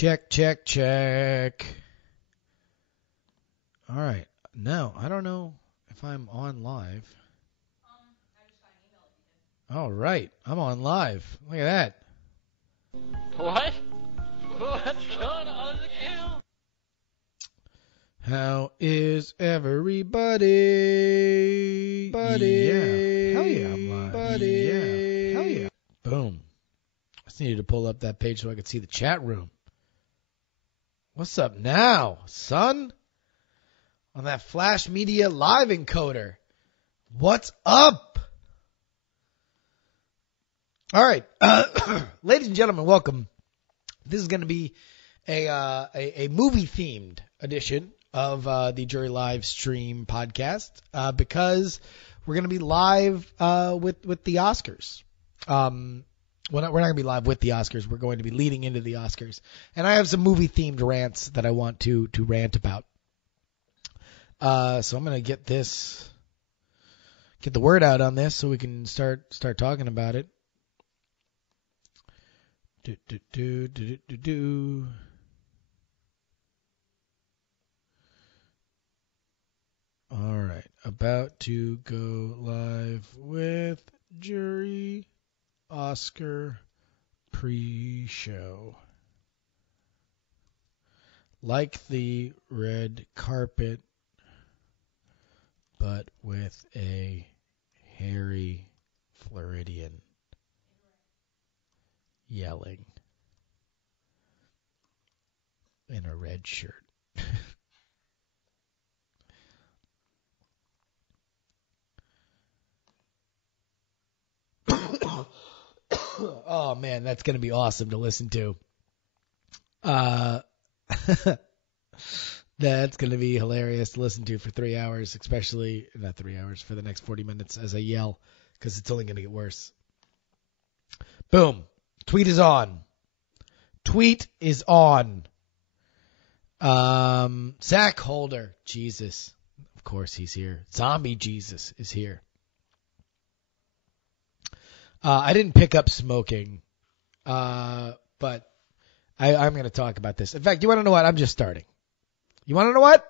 Check, check, check. All right. No, I don't know if I'm on live. I just got an email if you did. All right. I'm on live. Look at that. What? What's going on again? How is everybody? Yeah. Hell yeah, I'm live. Yeah. Hell yeah. Boom. I just needed to pull up that page so I could see the chat room. What's up now, son? On that Flash Media Live encoder. What's up? All right. Ladies and gentlemen, welcome. This is going to be a movie-themed edition of the JuRY live stream podcast because we're going to be live with the Oscars. We're not going to be live with the Oscars. We're going to be leading into the Oscars. And I have some movie-themed rants that I want to rant about. So I'm going to get the word out on this so we can start talking about it. All right. About to go live with JuRY Oscar pre-show. Like the red carpet, but with a hairy Floridian yelling in a red shirt. Oh man, that's going to be awesome to listen to. That's going to be hilarious to listen to for 3 hours, especially not 3 hours, for the next 40 minutes as I yell, because it's only going to get worse. Boom. Tweet is on. Tweet is on. Zach Holder. Jesus. Of course he's here. Zombie Jesus is here. I didn't pick up smoking, but I'm going to talk about this. In fact, you want to know what? I'm just starting. You want to know what?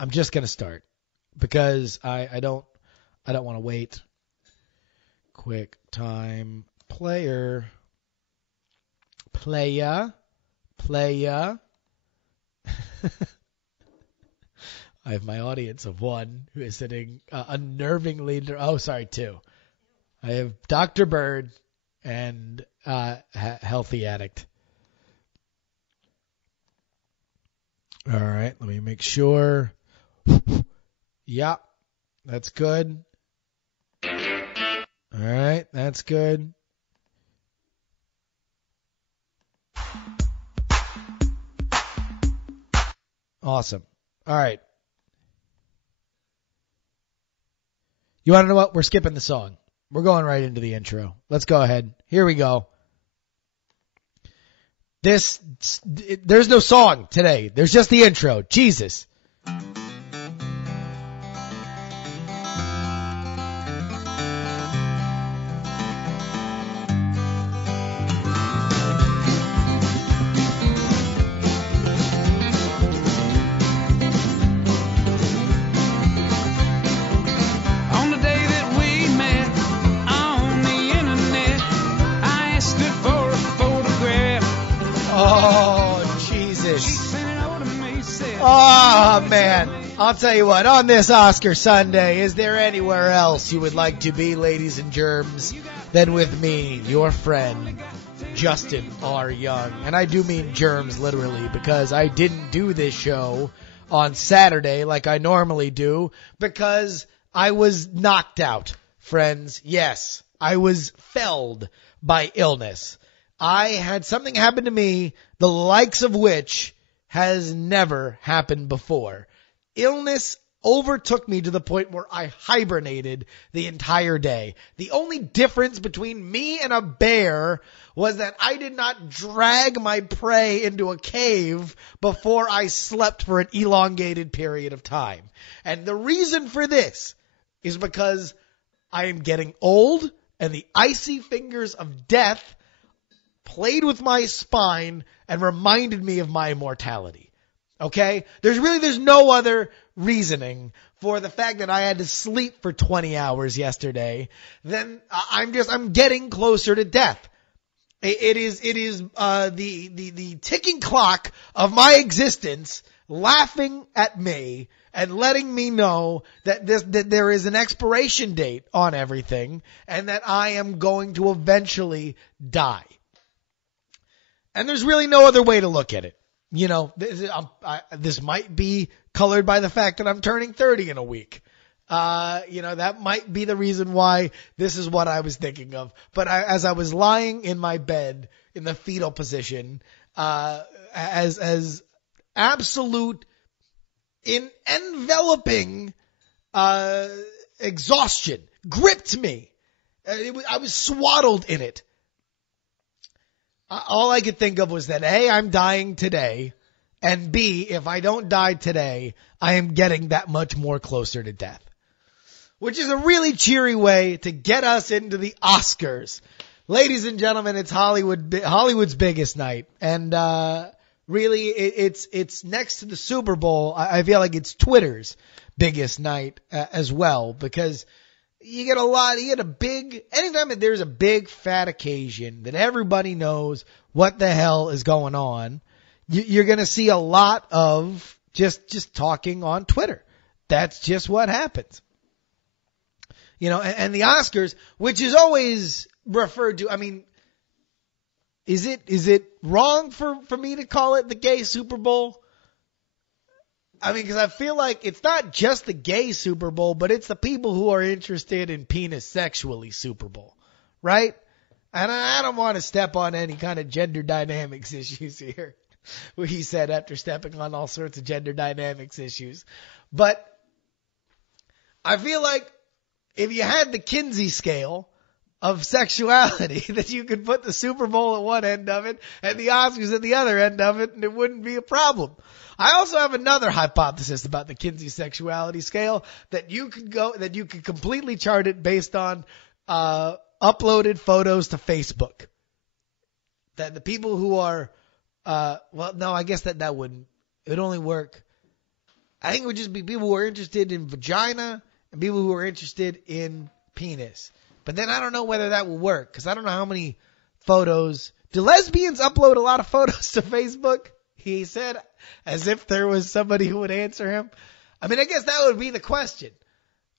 I'm just going to start because I don't want to wait. Quick time player. I have my audience of one who is sitting unnervingly. Oh, sorry, two. I have Dr. Bird and Healthy Addict. All right, let me make sure. Yeah, that's good. All right, that's good. Awesome. All right. You want to know what? We're skipping the song. We're going right into the intro. Let's go ahead. Here we go. There's no song today. There's just the intro. Jesus. Oh, man. I'll tell you what, on this Oscar Sunday, is there anywhere else you would like to be, ladies and germs, than with me, your friend, Justin R. Young? And I do mean germs literally, because I didn't do this show on Saturday like I normally do, because I was knocked out, friends. Yes, I was felled by illness. I had something happen to me, the likes of which has never happened before. Illness overtook me to the point where I hibernated the entire day. The only difference between me and a bear was that I did not drag my prey into a cave before I slept for an elongated period of time. And the reason for this is because I am getting old and the icy fingers of death played with my spine and reminded me of my immortality. Okay? There's no other reasoning for the fact that I had to sleep for 20 hours yesterday than I'm getting closer to death. It is the ticking clock of my existence laughing at me and letting me know that there is an expiration date on everything and that I am going to eventually die. And there's really no other way to look at it. You know, this might be colored by the fact that I'm turning 30 in a week. That might be the reason why this is what I was thinking of. But as I was lying in my bed in the fetal position, as absolute enveloping exhaustion gripped me, I was swaddled in it. All I could think of was that A, I'm dying today, and B, if I don't die today, I am getting that much more closer to death. Which is a really cheery way to get us into the Oscars. Ladies and gentlemen, it's Hollywood's biggest night. And really, it's next to the Super Bowl. I feel like it's Twitter's biggest night as well, because anytime there's a big fat occasion that everybody knows what the hell is going on, you're going to see a lot of just talking on Twitter. That's just what happens. You know, and the Oscars, which is always referred to, I mean, is it wrong for me to call it the gay Super Bowl? I mean, because I feel like it's not just the gay Super Bowl, but it's the people who are interested in penis sexually Super Bowl, right? And I don't want to step on any kind of gender dynamics issues here, what he said after stepping on all sorts of gender dynamics issues. But I feel like if you had the Kinsey scale of sexuality, that you could put the Super Bowl at one end of it and the Oscars at the other end of it, and it wouldn't be a problem. I also have another hypothesis about the Kinsey sexuality scale, that you could completely chart it based on uploaded photos to Facebook. That the people who are I guess that wouldn't. It would only work. I think it would just be people who are interested in vagina and people who are interested in penis. But then I don't know whether that will work, because I don't know how many photos. Do lesbians upload a lot of photos to Facebook? He said, as if there was somebody who would answer him. I mean, I guess that would be the question.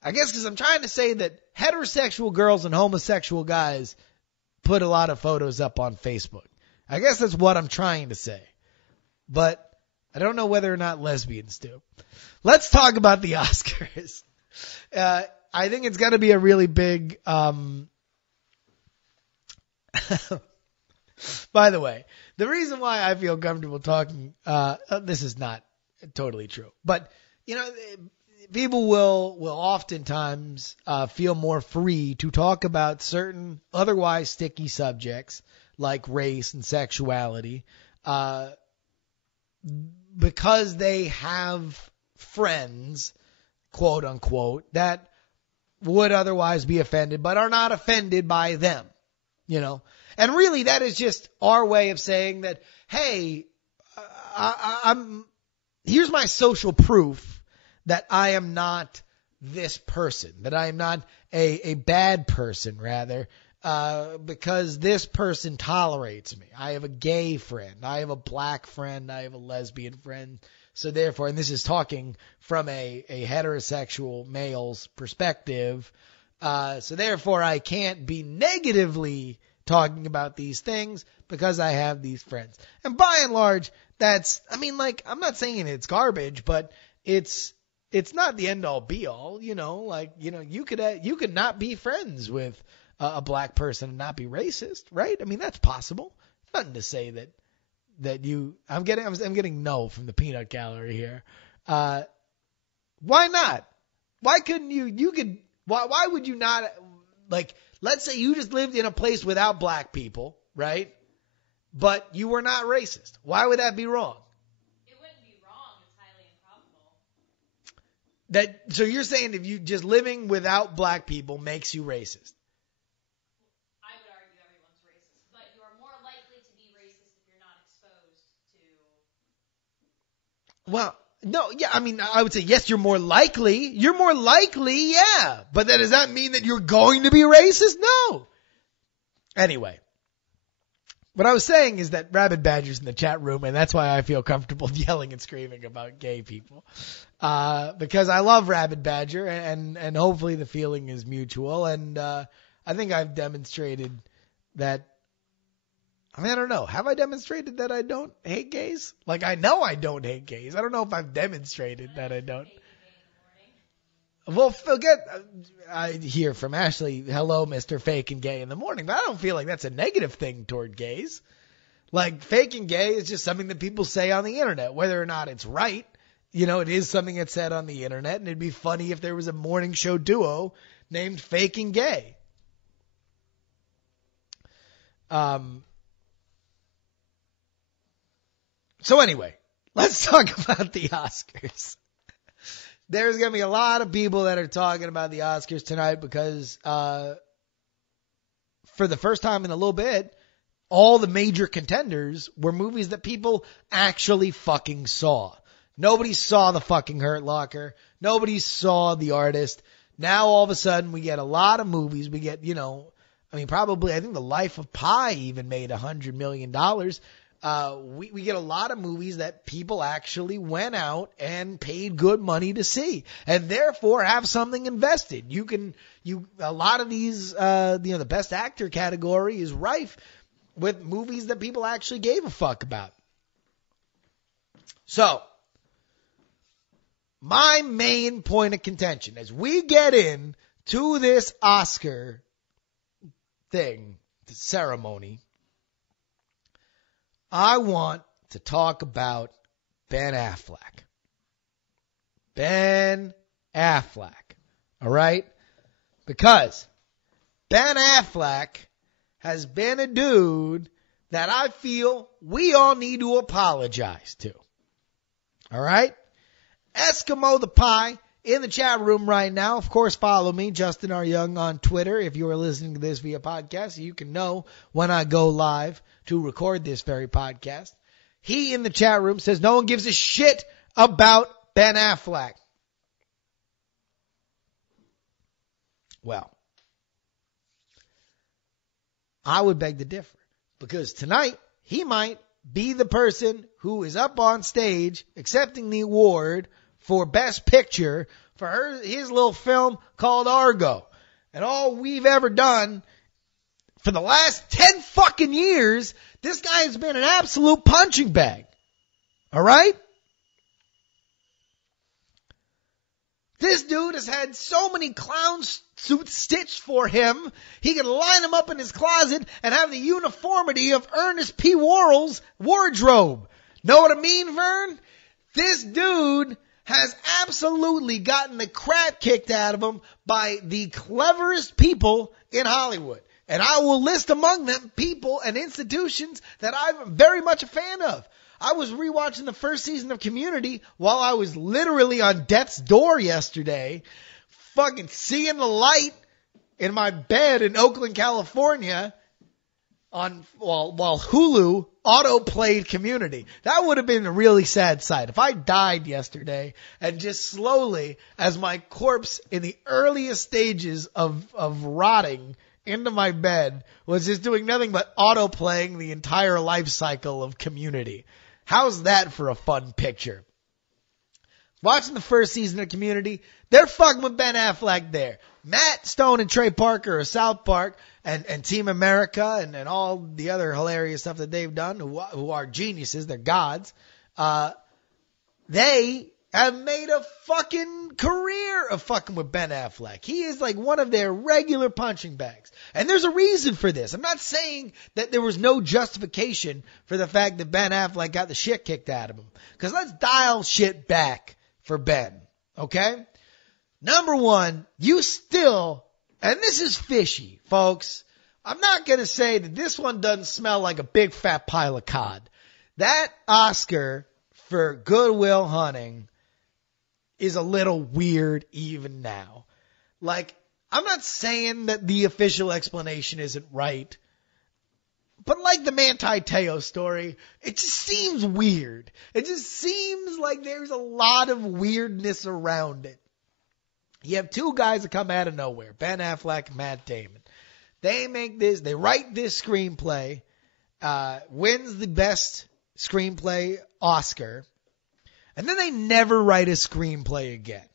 I guess because I'm trying to say that heterosexual girls and homosexual guys put a lot of photos up on Facebook. I guess that's what I'm trying to say. But I don't know whether or not lesbians do. Let's talk about the Oscars. I think it's going to be a really big, by the way, the reason why I feel comfortable talking, this is not totally true, but you know, people will oftentimes, feel more free to talk about certain otherwise sticky subjects like race and sexuality, because they have friends, quote unquote, that would otherwise be offended, but are not offended by them, you know? And really that is just our way of saying that, hey, here's my social proof that I am not this person, that I am not a bad person, rather, because this person tolerates me. I have a gay friend. I have a black friend. I have a lesbian friend. So therefore, and this is talking from a heterosexual male's perspective, so therefore I can't be negatively talking about these things because I have these friends. And by and large, I'm not saying it's garbage, but it's not the end all be all, you know, you could not be friends with a black person and not be racist, right? I mean, that's possible. Nothing to say that I'm getting no from the peanut gallery here. Why not? Why couldn't why would you not, like, let's say you just lived in a place without black people, right? But you were not racist. Why would that be wrong? It wouldn't be wrong. It's highly improbable. So you're saying if you just living without black people makes you racist? I would argue everyone's racist, but you are more likely Well, no, yeah, I mean, I would say, yes, you're more likely. You're more likely, yeah. But then does that mean that you're going to be racist? No. Anyway. What I was saying is that Rabid Badger's in the chat room, and that's why I feel comfortable yelling and screaming about gay people. Because I love Rabid Badger, and hopefully the feeling is mutual. And I think I've demonstrated that. I mean, I don't know. Have I demonstrated that I don't hate gays? Like, I know I don't hate gays. I don't know if I've demonstrated that I don't. Well, forget, I hear from Ashley, hello, Mr. Fake and Gay in the morning, but I don't feel like that's a negative thing toward gays. Like, fake and gay is just something that people say on the internet, whether or not it's right. You know, it is something that's said on the internet, and it'd be funny if there was a morning show duo named Fake and Gay. So anyway, let's talk about the Oscars. There's going to be a lot of people that are talking about the Oscars tonight because for the first time in a little bit, all the major contenders were movies that people actually fucking saw. Nobody saw The fucking Hurt Locker. Nobody saw The Artist. Now all of a sudden we get a lot of movies. We get, you know, I mean, probably I think The Life of Pi even made $100 million. We get a lot of movies that people actually went out and paid good money to see, and therefore have something invested. A lot of these, the best actor category is rife with movies that people actually gave a fuck about. So, my main point of contention as we get in to this Oscar thing, the ceremony, I want to talk about Ben Affleck. Ben Affleck. All right? Because Ben Affleck has been a dude that I feel we all need to apologize to. All right? Eskimo the Pie in the chat room right now. Of course, follow me, Justin R. Young, on Twitter. If you are listening to this via podcast, you can know when I go live to record this very podcast. He in the chat room says no one gives a shit about Ben Affleck. Well, I would beg to differ, because tonight he might be the person who is up on stage accepting the award for Best Picture for his little film called Argo. And all we've ever done for the last 10 fucking years, this guy has been an absolute punching bag. All right? This dude has had so many clown suits stitched for him, he can line them up in his closet and have the uniformity of Ernest P. Worrell's wardrobe. Know what I mean, Vern? This dude has absolutely gotten the crap kicked out of him by the cleverest people in Hollywood. And I will list among them people and institutions that I'm very much a fan of. I was rewatching the first season of Community while I was literally on death's door yesterday, fucking seeing the light in my bed in Oakland, California, while Hulu auto-played Community. That would have been a really sad sight. If I died yesterday and just slowly, as my corpse in the earliest stages of rotting into my bed, was just doing nothing but auto-playing the entire life cycle of Community. How's that for a fun picture? Watching the first season of Community, they're fucking with Ben Affleck there. Matt Stone and Trey Parker of South Park and Team America and all the other hilarious stuff that they've done, who are geniuses, they're gods, they have made a fucking career of fucking with Ben Affleck. He is like one of their regular punching bags. And there's a reason for this. I'm not saying that there was no justification for the fact that Ben Affleck got the shit kicked out of him. Because let's dial shit back for Ben. Okay? Number one, you still, and this is fishy, folks. I'm not going to say that this one doesn't smell like a big fat pile of cod. That Oscar for Good Will Hunting is a little weird even now. Like, I'm not saying that the official explanation isn't right, But like the Manti Te'o story, it just seems weird. It just seems like there's a lot of weirdness around it. You have two guys that come out of nowhere, Ben Affleck and Matt Damon. They write this screenplay, wins the best screenplay Oscar, and then they never write a screenplay again.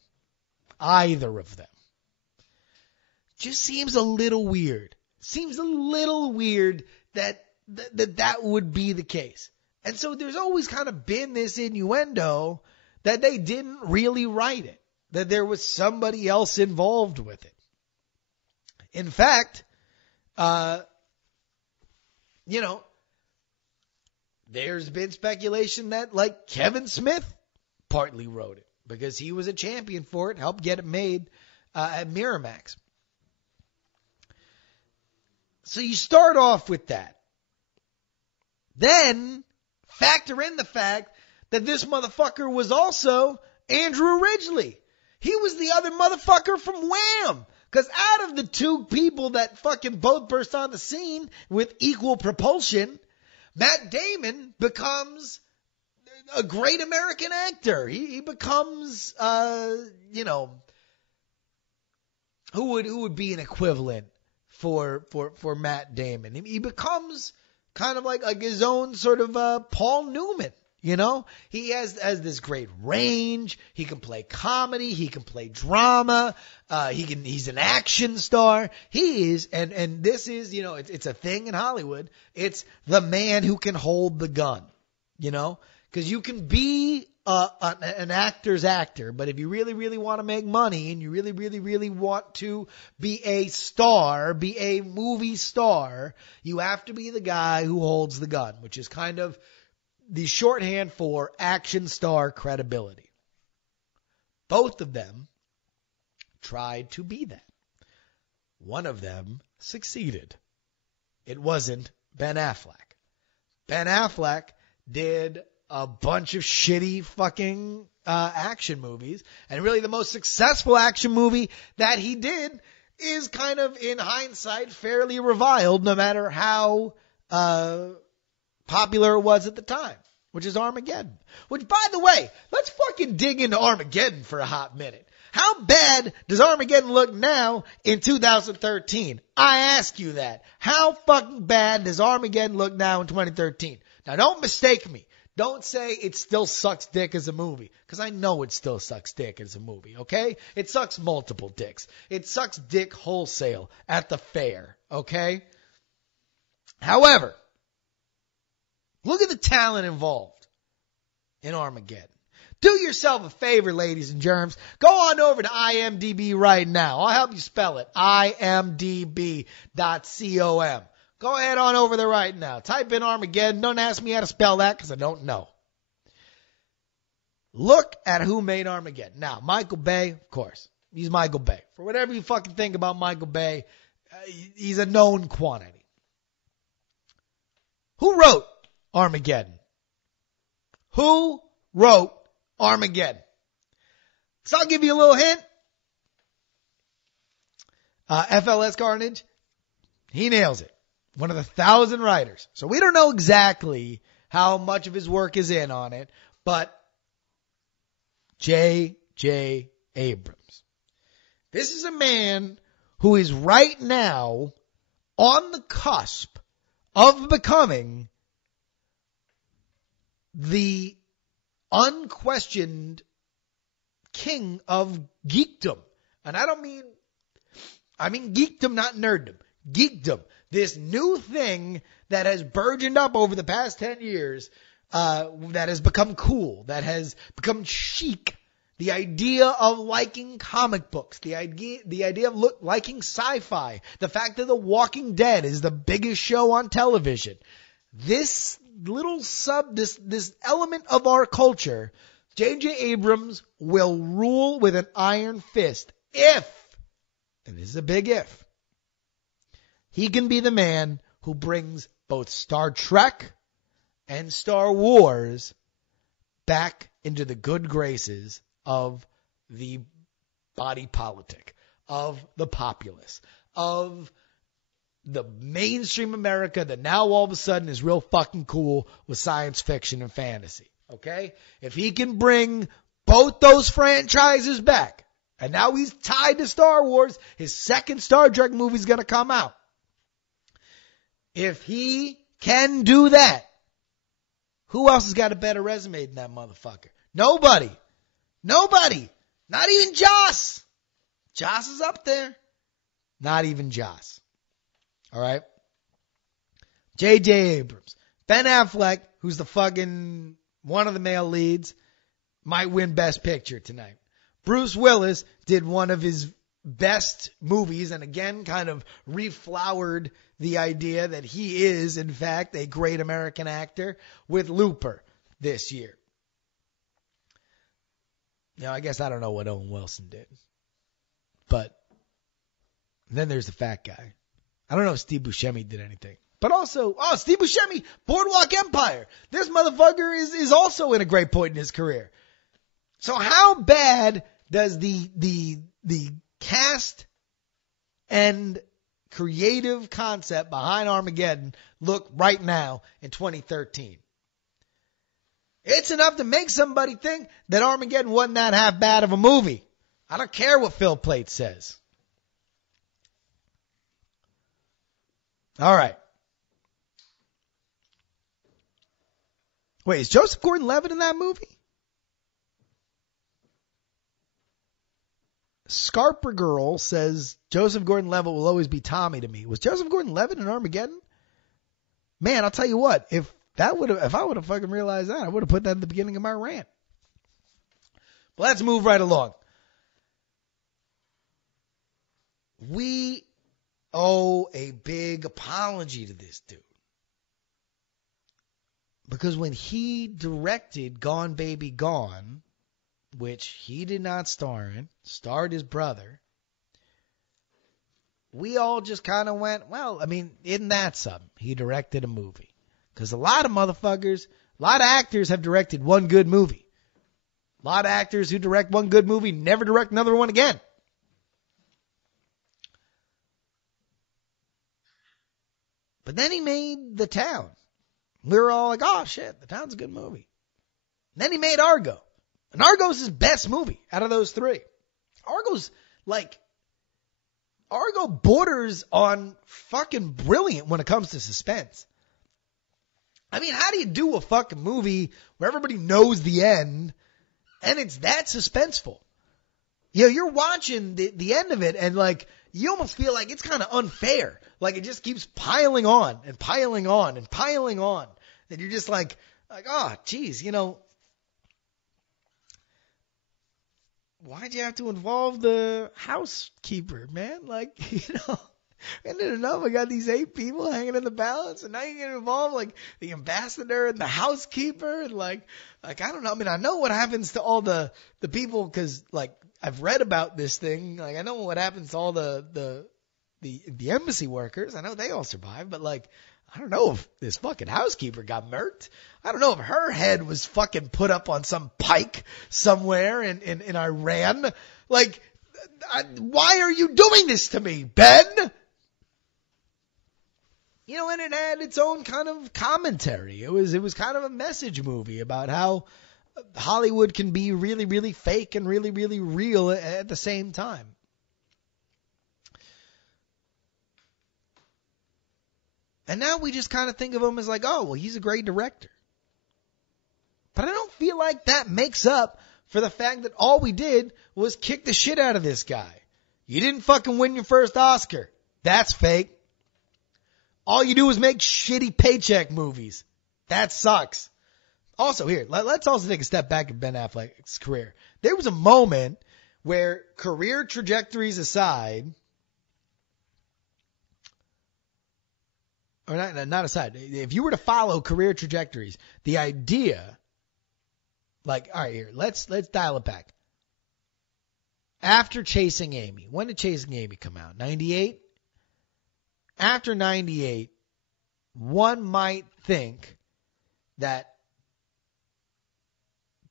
Either of them. Just seems a little weird. Seems a little weird that would be the case. And so there's always kind of been this innuendo that they didn't really write it. That there was somebody else involved with it. In fact, there's been speculation that like Kevin Smith partly wrote it because he was a champion for it, helped get it made at Miramax. So you start off with that. Then factor in the fact that this motherfucker was also Andrew Ridgeley. He was the other motherfucker from Wham! Because out of the two people that fucking both burst on the scene with equal propulsion, Matt Damon becomes a great American actor. He becomes, who would be an equivalent for Matt Damon? He becomes kind of like his own sort of Paul Newman. You know, he has this great range. He can play comedy. He can play drama. He's an action star. He is, and this is, it's a thing in Hollywood. It's the man who can hold the gun, because you can be an actor's actor, but if you really, really want to make money and you really, really, really want to be a star, be a movie star, you have to be the guy who holds the gun, which is kind of the shorthand for action star credibility. Both of them tried to be that. One of them succeeded. It wasn't Ben Affleck. Ben Affleck did a bunch of shitty fucking action movies, and really the most successful action movie that he did is kind of, in hindsight, fairly reviled, no matter how popular it was at the time, which is Armageddon. Which, by the way, let's fucking dig into Armageddon for a hot minute. How bad does Armageddon look now in 2013? I ask you that. How fucking bad does Armageddon look now in 2013? Now, don't mistake me. Don't say it still sucks dick as a movie, because I know it still sucks dick as a movie, okay? It sucks multiple dicks. It sucks dick wholesale at the fair, okay? However, look at the talent involved in Armageddon. Do yourself a favor, ladies and germs. Go on over to IMDb right now. I'll help you spell it. imdb.com. Go ahead on over there right now. Type in Armageddon. Don't ask me how to spell that because I don't know. Look at who made Armageddon. Now, Michael Bay, of course. He's Michael Bay. For whatever you fucking think about Michael Bay, he's a known quantity. Who wrote Armageddon? Who wrote Armageddon? So I'll give you a little hint. FLS Carnage, he nails it. One of the 1,000 writers. So we don't know exactly how much of his work is in on it, but J.J. Abrams. This is a man who is right now on the cusp of becoming the unquestioned king of geekdom. And I mean geekdom, not nerddom. Geekdom. This new thing that has burgeoned up over the past 10 years, that has become cool, that has become chic. The idea of liking comic books, the idea of liking sci-fi, the fact that The Walking Dead is the biggest show on television. This little this element of our culture, J.J. Abrams will rule with an iron fist if, and this is a big if, he can be the man who brings both Star Trek and Star Wars back into the good graces of the body politic, of the populace, of the mainstream America that now all of a sudden is real fucking cool with science fiction and fantasy. Okay? If he can bring both those franchises back, and now he's tied to Star Wars, his second Star Trek movie is going to come out. If he can do that, who else has got a better resume than that motherfucker? Nobody. Nobody. Not even Joss. Joss is up there. Not even Joss. All right? J.J. Abrams. Ben Affleck, who's the fucking one of the male leads, might win Best Picture tonight. Bruce Willis did one of his best movies and again kind of reflowered the idea that he is, in fact, a great American actor with Looper this year. Now, I guess I don't know what Owen Wilson did. But then there's the fat guy. I don't know if Steve Buscemi did anything. But also, Steve Buscemi, Boardwalk Empire. This motherfucker is also in a great point in his career. So how bad does the cast and creative concept behind Armageddon look right now in 2013? It's enough to make somebody think that Armageddon wasn't that half bad of a movie. I don't care what Phil Plait says. All right. Wait, is Joseph Gordon-Levitt in that movie? Scarper Girl says Joseph Gordon-Levitt will always be Tommy to me. Was Joseph Gordon-Levitt in Armageddon? Man, I'll tell you what. If I would have fucking realized that, I would have put that at the beginning of my rant. But let's move right along. We owe a big apology to this dude. Because when he directed Gone Baby Gone, which he did not star in, starred his brother, we all just kind of went, well, I mean, isn't that something? He directed a movie. Because a lot of motherfuckers, a lot of actors have directed one good movie. A lot of actors who direct one good movie never direct another one again. But then he made The Town. We were all like, oh shit, The Town's a good movie. And then he made Argo. And Argo's his best movie out of those three. Argo borders on fucking brilliant when it comes to suspense. I mean, how do you do a fucking movie where everybody knows the end and it's that suspenseful? You know, you're watching the end of it and like, you almost feel like it's kind of unfair. Like it just keeps piling on and piling on and piling on. And you're just like, oh, geez, you know, why'd you have to involve the housekeeper, man? Like, you know, and then enough, I got these 8 people hanging in the balance, and now you get involved, like, the ambassador and the housekeeper, and like, I don't know. I mean, I know what happens to all the people, because, like, I've read about this thing. Like, I know what happens to all the embassy workers. I know they all survive, but, like, I don't know if this fucking housekeeper got murked. I don't know if her head was fucking put up on some pike somewhere in Iran. Like, why are you doing this to me, Ben? You know, and it had its own kind of commentary. It was kind of a message movie about how Hollywood can be really, really fake and really, really real at the same time. And now we just kind of think of him as like, oh, well, he's a great director. But I don't feel like that makes up for the fact that all we did was kick the shit out of this guy. You didn't fucking win your first Oscar. That's fake. All you do is make shitty paycheck movies. That sucks. Also, here, let's also take a step back in Ben Affleck's career. There was a moment where, career trajectories aside, or not aside, if you were to follow career trajectories, the idea, like, all right, here, let's dial it back. After Chasing Amy, when did Chasing Amy come out? 98? After 98, one might think that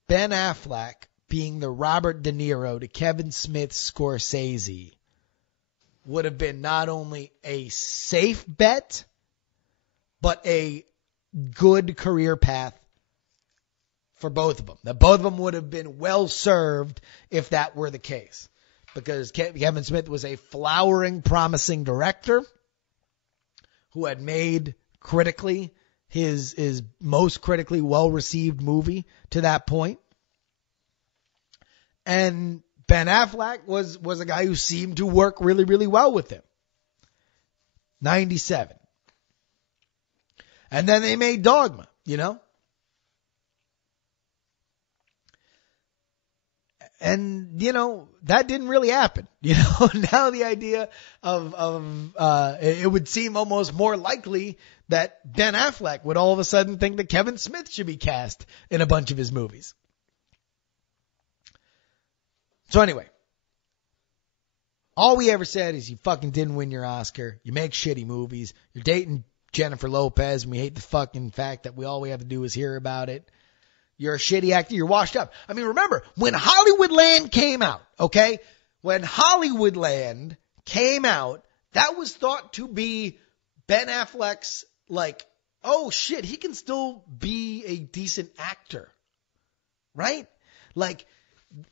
Ben Affleck being the Robert De Niro to Kevin Smith's Scorsese would have been not only a safe bet, but a good career path for both of them. That both of them would have been well served if that were the case. Because Kevin Smith was a flowering, promising director who had made critically his most critically well-received movie to that point. And Ben Affleck was a guy who seemed to work really, really well with him. 97. And then they made Dogma, you know? And, you know, that didn't really happen. You know, now the idea it would seem almost more likely that Ben Affleck would all of a sudden think that Kevin Smith should be cast in a bunch of his movies. So anyway, all we ever said is you fucking didn't win your Oscar. You make shitty movies. You're dating Jennifer Lopez, and we hate the fucking fact that all we have to do is hear about it. You're a shitty actor. You're washed up. I mean, remember, when Hollywoodland came out, okay? When Hollywoodland came out, that was thought to be Ben Affleck's, like, oh shit, he can still be a decent actor. Right? Like,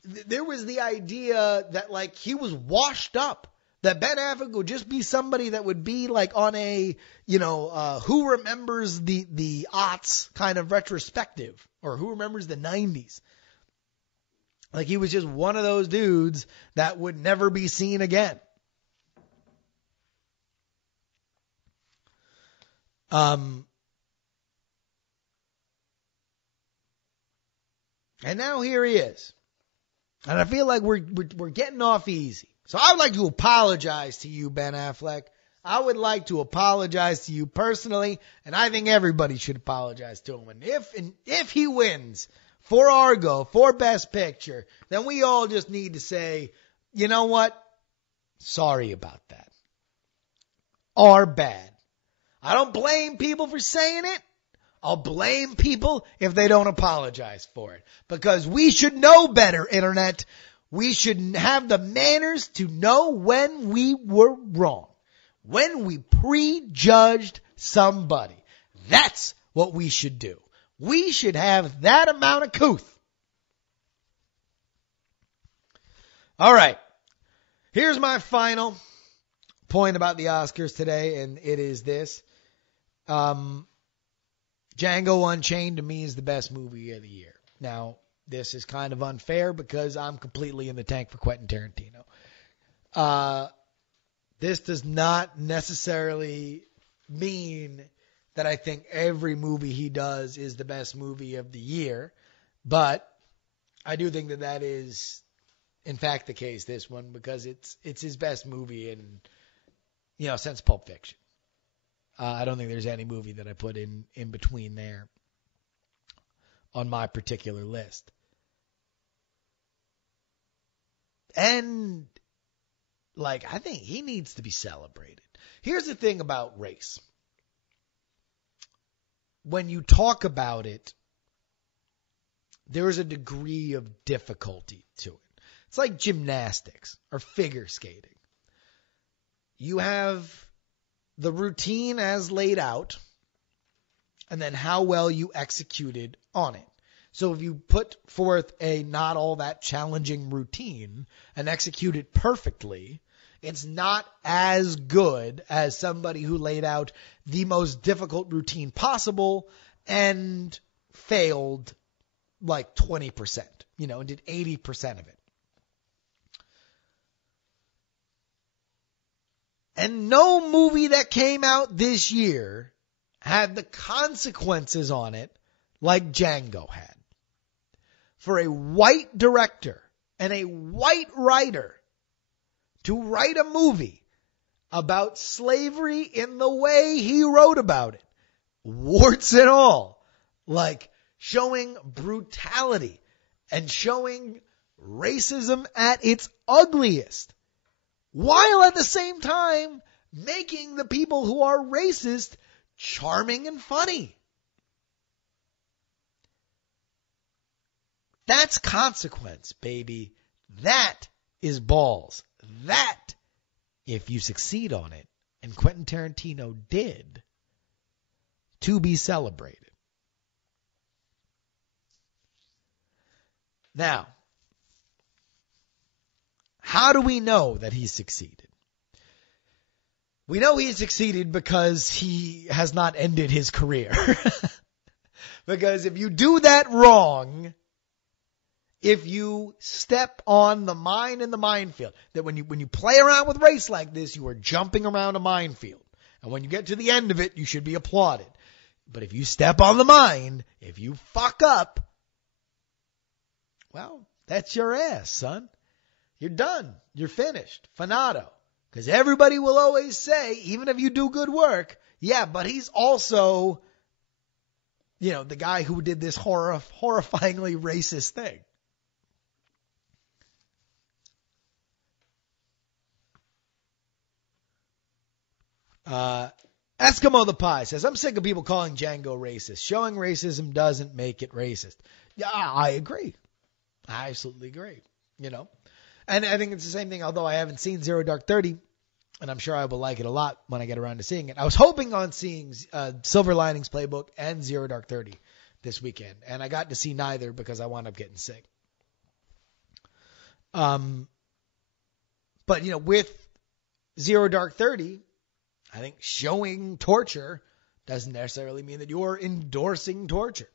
there was the idea that, like, he was washed up. That Ben Affleck would just be somebody that would be like on a, you know, who remembers the aughts kind of retrospective, or who remembers the 90s. Like he was just one of those dudes that would never be seen again. And now here he is. And I feel like we're getting off easy. So I would like to apologize to you, Ben Affleck. I would like to apologize to you personally, and I think everybody should apologize to him. And if he wins for Argo, for Best Picture, then we all just need to say, you know what? Sorry about that. Our bad. I don't blame people for saying it. I'll blame people if they don't apologize for it. Because we should know better, Internet. We should have the manners to know when we were wrong. When we prejudged somebody. That's what we should do. We should have that amount of couth. All right. Here's my final point about the Oscars today, and it is this. Django Unchained to me is the best movie of the year. Now, this is kind of unfair because I'm completely in the tank for Quentin Tarantino. This does not necessarily mean that I think every movie he does is the best movie of the year, but I do think that is, in fact, the case, this one, because it's his best movie since Pulp Fiction. I don't think there's any movie that I put in between there on my particular list. And, I think he needs to be celebrated. Here's the thing about race. When you talk about it, there is a degree of difficulty to it. It's like gymnastics or figure skating. You have the routine as laid out, and then how well you executed on it. So if you put forth a not all that challenging routine and execute it perfectly, it's not as good as somebody who laid out the most difficult routine possible and failed 20%, and did 80% of it. And no movie that came out this year had the consequences on it like Django had. For a white director and a white writer to write a movie about slavery in the way he wrote about it, warts and all, showing brutality and showing racism at its ugliest, while at the same time making the people who are racist charming and funny. That's consequence, baby. That is balls. That if you succeed on it, and Quentin Tarantino did, to be celebrated. Now, how do we know that he succeeded? We know he succeeded because he has not ended his career. Because if you do that wrong, if you step on the mine in the minefield, that when you play around with race like this, you are jumping around a minefield. And when you get to the end of it, you should be applauded. But if you step on the mine, if you fuck up, well, that's your ass, son. You're done. You're finished. Finado. Because everybody will always say, even if you do good work, yeah, but he's also, the guy who did this horrifyingly racist thing. Eskimo the Pie says, I'm sick of people calling Django racist. Showing racism doesn't make it racist. Yeah, I agree. I absolutely agree. And I think it's the same thing, although I haven't seen Zero Dark 30, and I'm sure I will like it a lot when I get around to seeing it. I was hoping on seeing Silver Linings Playbook and Zero Dark 30 this weekend, and I got to see neither because I wound up getting sick. But, with Zero Dark 30, I think showing torture doesn't necessarily mean that you're endorsing torture.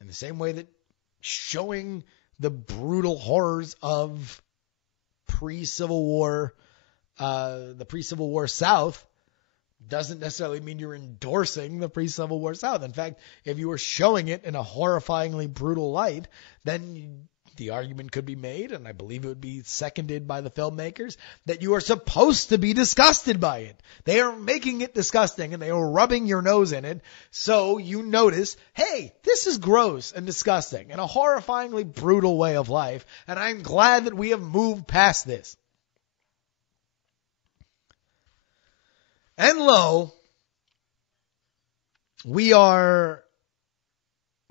In the same way that showing the brutal horrors of pre-Civil War, the pre-Civil War South doesn't necessarily mean you're endorsing the pre-Civil War South. In fact, if you were showing it in a horrifyingly brutal light, then the argument could be made, and I believe it would be seconded by the filmmakers, that you are supposed to be disgusted by it. They are making it disgusting, and they are rubbing your nose in it, so you notice, hey, this is gross and disgusting, and a horrifyingly brutal way of life, and I'm glad that we have moved past this. And lo, we are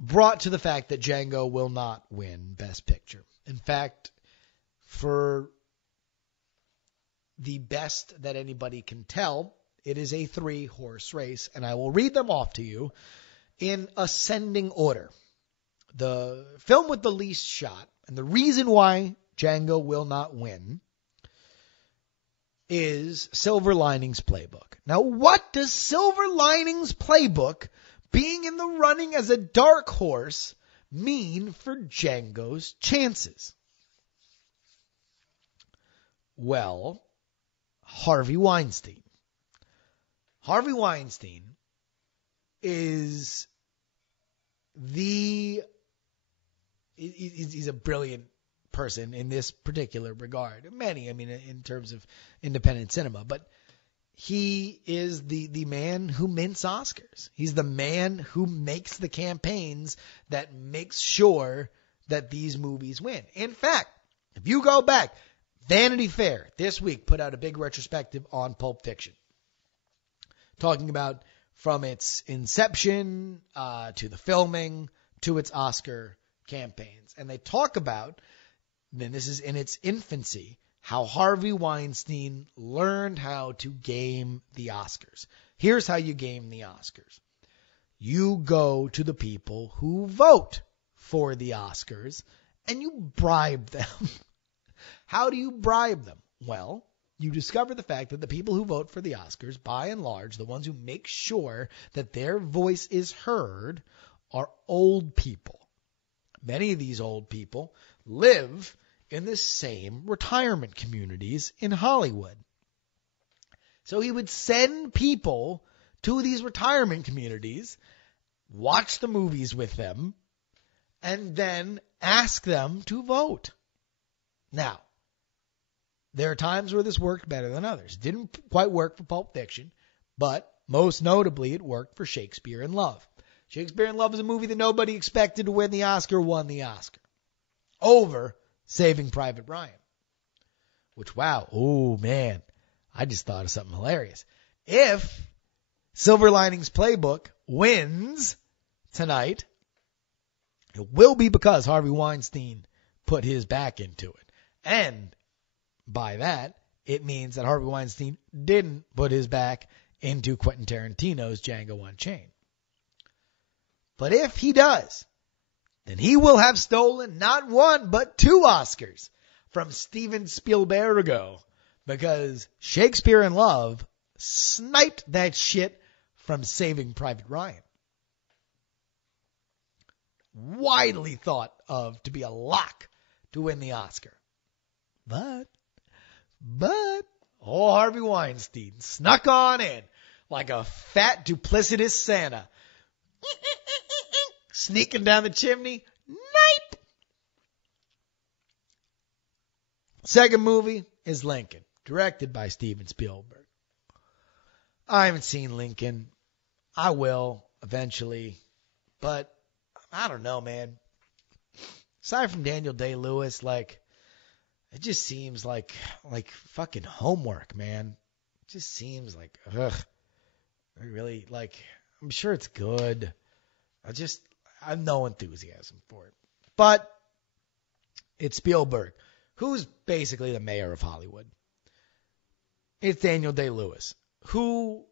brought to the fact that Django will not win Best Picture. In fact, for the best that anybody can tell, it is a 3-horse race, and I will read them off to you in ascending order. The film with the least shot, and the reason why Django will not win, is Silver Linings Playbook. Now, what does Silver Linings Playbook, being in the running as a dark horse, mean for Django's chances? Well, Harvey Weinstein. Harvey Weinstein is he's a brilliant person in this particular regard. Many, in terms of independent cinema, but he is the man who mints Oscars. He's the man who makes the campaigns that makes sure that these movies win. In fact, if you go back, Vanity Fair this week put out a big retrospective on Pulp Fiction, talking about from its inception to the filming to its Oscar campaigns. And they talk about, and this is in its infancy, how Harvey Weinstein learned how to game the Oscars. Here's how you game the Oscars. You go to the people who vote for the Oscars and you bribe them. How do you bribe them? Well, you discover the fact that the people who vote for the Oscars, by and large, the ones who make sure that their voice is heard, are old people. Many of these old people live in the same retirement communities in Hollywood. So he would send people to these retirement communities, watch the movies with them, and then ask them to vote. Now, there are times where this worked better than others. It didn't quite work for Pulp Fiction, but most notably it worked for Shakespeare in Love. Shakespeare in Love is a movie that nobody expected to win the Oscar, won the Oscar over Saving Private Ryan, which, wow, oh man, I just thought of something hilarious. If Silver Linings Playbook wins tonight, it will be because Harvey Weinstein put his back into it. And by that, it means that Harvey Weinstein didn't put his back into Quentin Tarantino's Django Unchained. But if he does, then he will have stolen not one, but 2 Oscars from Steven Spielberg, because Shakespeare in Love sniped that shit from Saving Private Ryan. Widely thought of to be a lock to win the Oscar. But, Harvey Weinstein snuck on in like a fat, duplicitous Santa. Sneaking down the chimney. Nipe! Second movie is Lincoln, directed by Steven Spielberg. I haven't seen Lincoln. I will eventually, but I don't know, man. Aside from Daniel Day-Lewis, like, it just seems like fucking homework, man. It just seems like, really, like, I'm sure it's good. I have no enthusiasm for it. But it's Spielberg, who's basically the mayor of Hollywood. It's Daniel Day-Lewis, who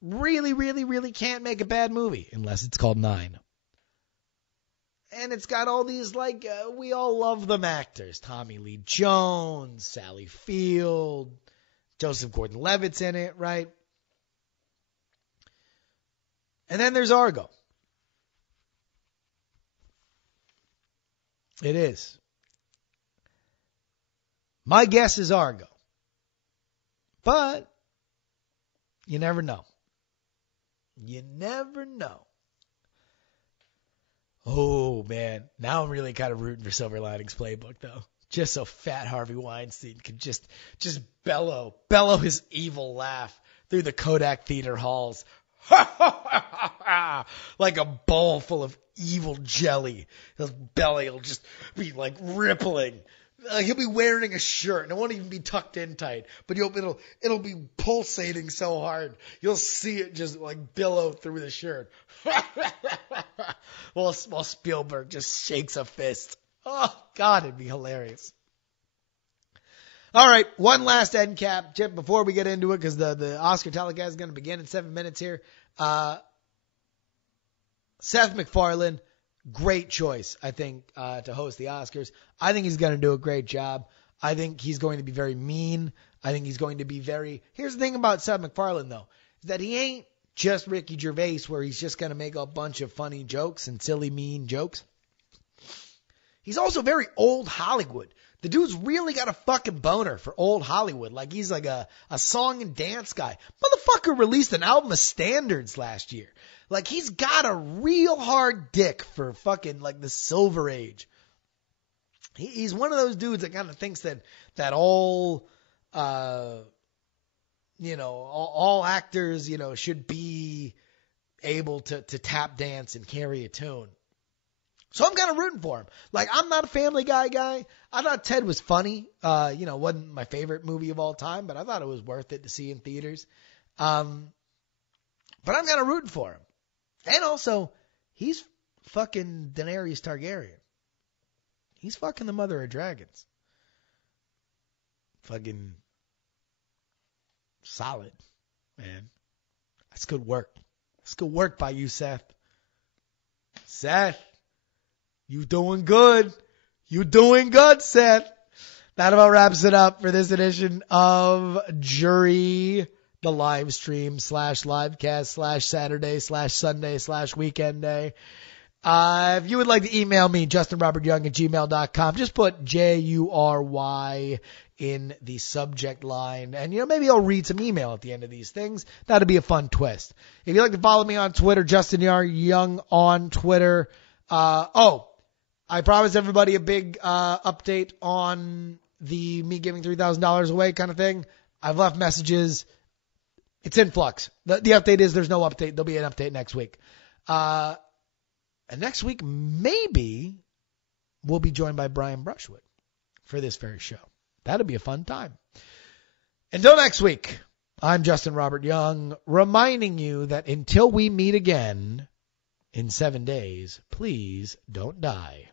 really, really, really can't make a bad movie unless it's called 9. And it's got all these, like, we all love them actors. Tommy Lee Jones, Sally Field, Joseph Gordon-Levitt's in it, right? And then there's Argo. It is. My guess is Argo. But you never know. You never know. Oh, man. Now I'm really kind of rooting for Silver Linings Playbook, though. Just so fat Harvey Weinstein could just bellow his evil laugh through the Kodak Theater halls. Like a bowl full of evil jelly. His belly will just be like rippling. He'll be wearing a shirt and it won't even be tucked in tight, but it'll be pulsating so hard you'll see it just like billow through the shirt. while Spielberg just shakes a fist. Oh God, it'd be hilarious. All right, one last end cap, Chip, before we get into it, because the Oscar telecast is going to begin in 7 minutes here. Seth MacFarlane, great choice, I think, to host the Oscars. I think he's going to do a great job. I think he's going to be very mean. I think he's going to be very... Here's the thing about Seth MacFarlane, though, is that he ain't just Ricky Gervais, where he's just going to make a bunch of funny jokes and silly, mean jokes. He's also very old Hollywood. The dude's really got a fucking boner for old Hollywood. Like, he's like a song and dance guy. Motherfucker released an album of standards last year. Like, he's got a real hard dick for fucking, like, the Silver Age. He's one of those dudes that kind of thinks that all actors, should be able to tap dance and carry a tune. So I'm kind of rooting for him. Like, I'm not a Family Guy guy. I thought Ted was funny. Wasn't my favorite movie of all time, but I thought it was worth it to see in theaters. But I'm kind of rooting for him. And also, he's fucking Daenerys Targaryen. He's fucking the mother of dragons. Fucking solid, man. That's good work. That's good work by you, Seth. Seth. You doing good. You doing good, Seth. That about wraps it up for this edition of JuRY, the live stream / livecast / Saturday / Sunday / weekend day. If you would like to email me, justinrobertyoung@gmail.com, just put JURY in the subject line. And, maybe I'll read some email at the end of these things. That'd be a fun twist. If you'd like to follow me on Twitter, Justin R. Young on Twitter. I promised everybody a big update on the me giving $3,000 away kind of thing. I've left messages. It's in flux. The update is there's no update. There'll be an update next week. And next week, maybe we'll be joined by Brian Brushwood for this very show. That'll be a fun time. Until next week, I'm Justin Robert Young, reminding you that until we meet again in 7 days, please don't die.